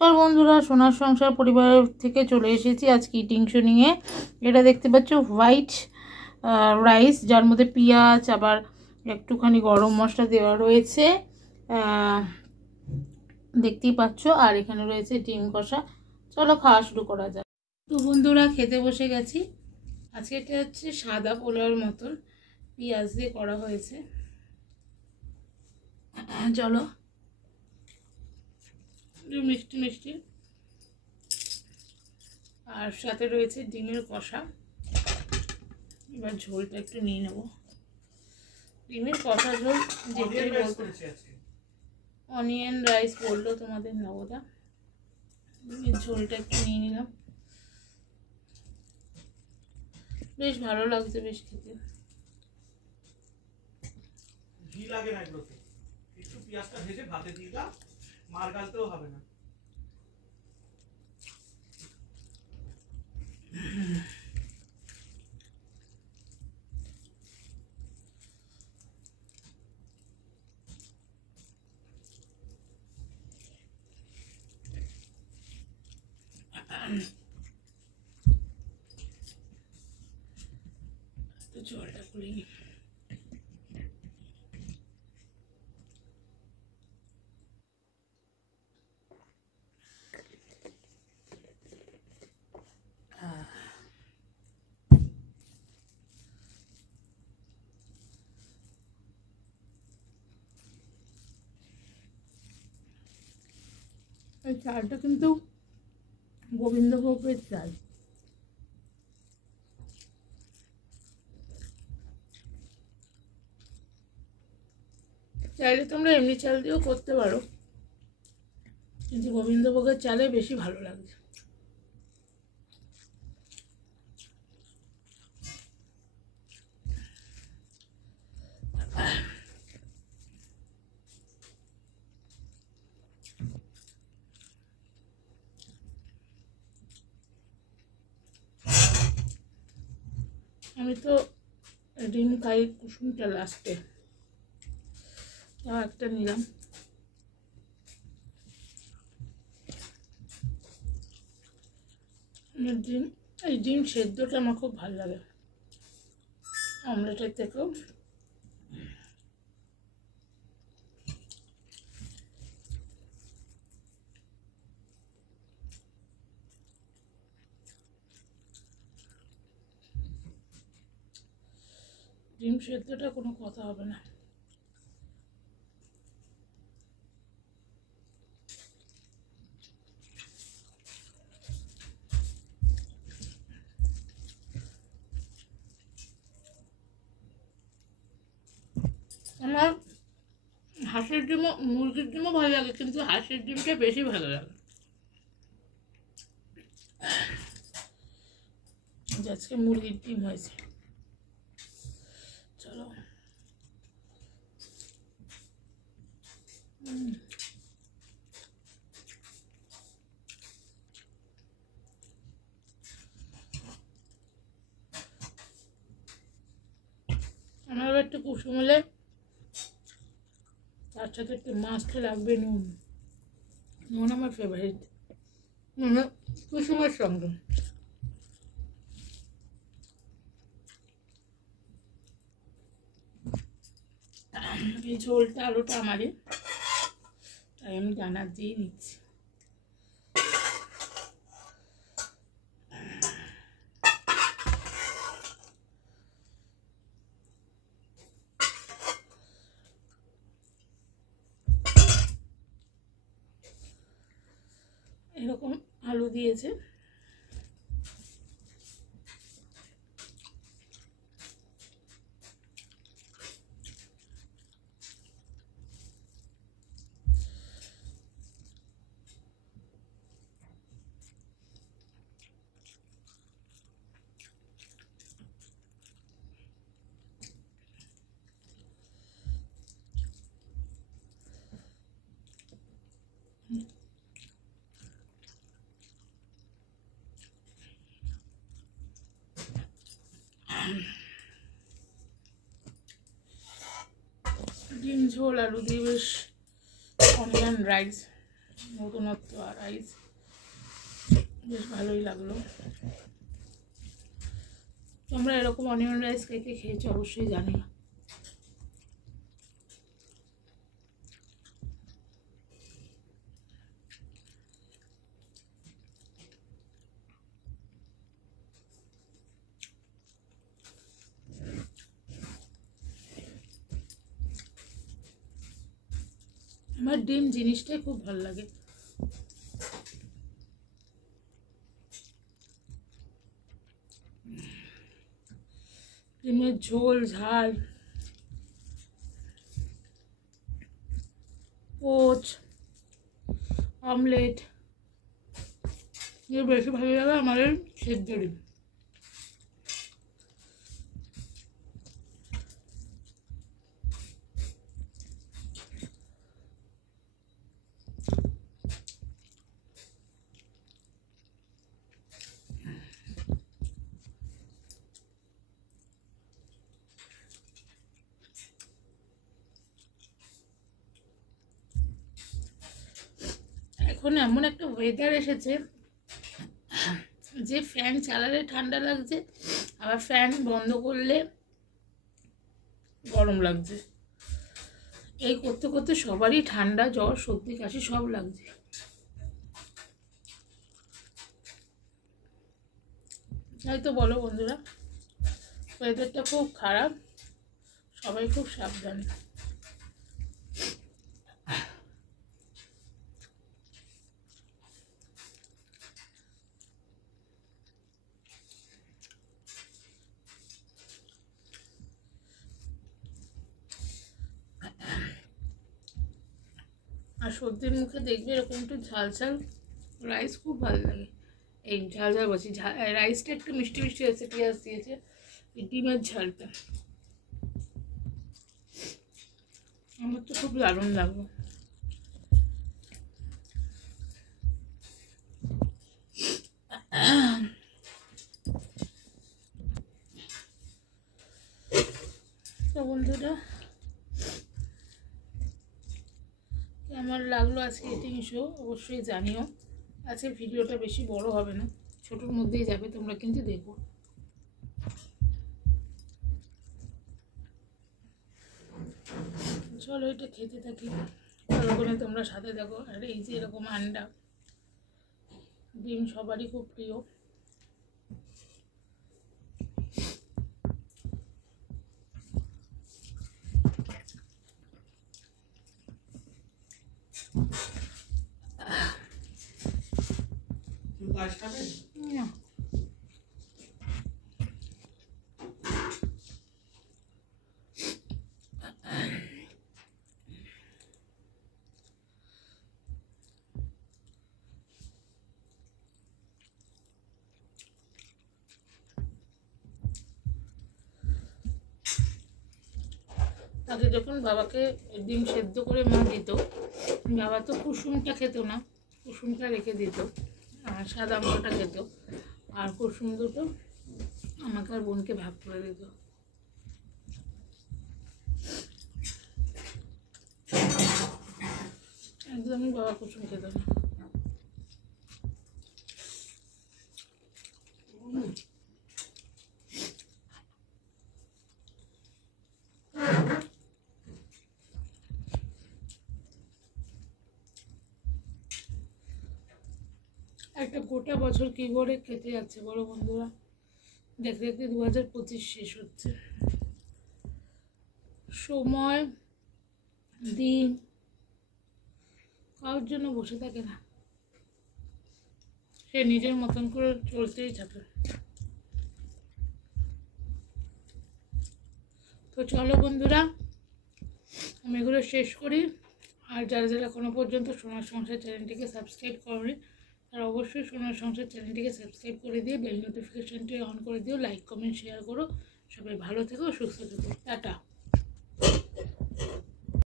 তো বন্ধুরা, সোনার সংসার পরিবার থেকে চলে এসেছি আজকে ইটিং শো নিয়ে। এটা দেখতে পাচ্ছ হোয়াইট রাইস, যার মধ্যে পেঁয়াজ আবার একটুখানি গরম মশলা দেওয়া রয়েছে, দেখতেই পাচ্ছ। আর এখানে রয়েছে ডিম কষা। চলো খাওয়া শুরু করা যাক। তো বন্ধুরা, খেতে বসে গেছি। আজকে এটা হচ্ছে সাদা পোলাওর মতন পেঁয়াজ দিয়ে করা হয়েছে। চলো, মিষ্টি মিষ্টি, আর সাথে রয়েছে ডিমের কষা। এবার ঝোলটা একটু নিয়ে নেব। ডিমের কষা ঝোল যেটাই বলতে, অনিয়ন রাইস বললো তোমাদের নবদা। ডিমের ঝোলটা একটু নিয়ে নিলাম, বেশ ভালো লাগছে, বেশ খেতে। ঘি লাগে না এগুলোতে, একটু পেঁয়াজটা ভেজে ভাতে দিয়ে দাও, মার গালতেও হবে না। জলটা খুলে নি। এই চালটা কিন্তু গোবিন্দভোগের চাল। চাইলে তোমরা এমনি চাল দিয়েও করতে পারো, কিন্তু গোবিন্দভোগের চালে বেশি ভালো লাগে। আমি তো ডিম খাই কুসুমটা লাস্টে, তাও একটা নিলাম। ডিম, এই ডিম সেদ্ধটা আমার খুব ভালো লাগে অমলেটের থেকেও। ডিম সেদ্ধটা কোনো কথা হবে না। আমার হাঁসের ডিমও, মুরগির ডিমও ভালো লাগে, কিন্তু হাঁসের ডিমটা বেশি ভালো লাগে। আজকে মুরগির ডিম হয়েছে। চলো, আমার একটু কুসুম হলে তার সাথে একটু মাছটা লাগবে, নুন। নুন আমার ফেভারিট, নুন কুসুমের সঙ্গে। এই ঝোলটা আলুটা আমারই, তাই আমি ডানার দিয়ে নিচ্ছি। এরকম আলু দিয়েছে। ডিম ঝোল আলু দিয়ে বেশ অনিয়ন রাইস নতুনত্ব আর রাইস বেশ ভালোই লাগলো। তোমরা এরকম অনিয়ন রাইস কে কে খেয়েছো অবশ্যই জানিও। আমার ডিম জিনিসটাই খুব ভালো লাগে। ডিমের ঝোল, ঝাল, পোচ, অমলেট, এর বেশি ভালো লাগে আমাদের সেদ্ধ ডিম। এখন এমন একটা ওয়েদার এসেছে যে ফ্যান চালালে ঠান্ডা লাগছে, আবার ফ্যান বন্ধ করলে গরম লাগছে। এই করতে করতে সবারই ঠান্ডা, জ্বর, সর্দি, কাশি সব লাগছে। তাই তো বলো বন্ধুরা, ওয়েদারটা খুব খারাপ, সবাই খুব সাবধান। আর সর্দির মুখে দেখবে এরকম একটু ঝাল ঝাল রাইস খুব ভালো লাগে। এই ঝাল ঝাল বলছি, রাইসটা একটু মিষ্টি মিষ্টি হয়েছে, পেঁয়াজ দিয়েছে, এই ডিমের ঝালটা আমার তো খুব দারুণ লাগলো। তো বন্ধুরা, কেমন লাগলো আজকে ইটিং শো অবশ্যই জানিও। আজকে ভিডিওটা বেশি বড় হবে না, ছোটোর মধ্যেই যাবে, তোমরা কিন্তু দেখো। চলো এটা খেতে থাকি, ততক্ষণে তোমরা সাথে দেখো। আর এই যে এরকম আন্ডা, ডিম সবারই খুব প্রিয়। না আগে যখন বাবাকে ডিম সেদ্ধ করে মা দিত, বাবা তো কুসুমটা খেত না, কুসুমটা রেখে দিত, আর সাদা অংশটা খেত, আর কুসুম দুটো আমাকে আর বোনকে ভাগ করে দিত। একদমই বাবা কুসুম খেত না। একটা গোটা বছর কী করে কেটে যাচ্ছে বড় বন্ধুরা, দেখতে দেখতে 2025 শেষ হচ্ছে। সময় দিন কারোর জন্য বসে থাকে না, সে নিজের মতন করে চলতেই থাকে। তো চলো বন্ধুরা, আমি এগুলো শেষ করি। আর যারা যারা এখনো পর্যন্ত সোনার সংসার চ্যানেলটিকে সাবস্ক্রাইব করনি, তারা অবশ্যই সোনার সংসার চ্যানেলটিকে সাবস্ক্রাইব করে দিয়ে বেল নোটিফিকেশানটি অন করে দিও, লাইক কমেন্ট শেয়ার করো। সবাই ভালো থেকো, সুস্থ থেকো, টাটা।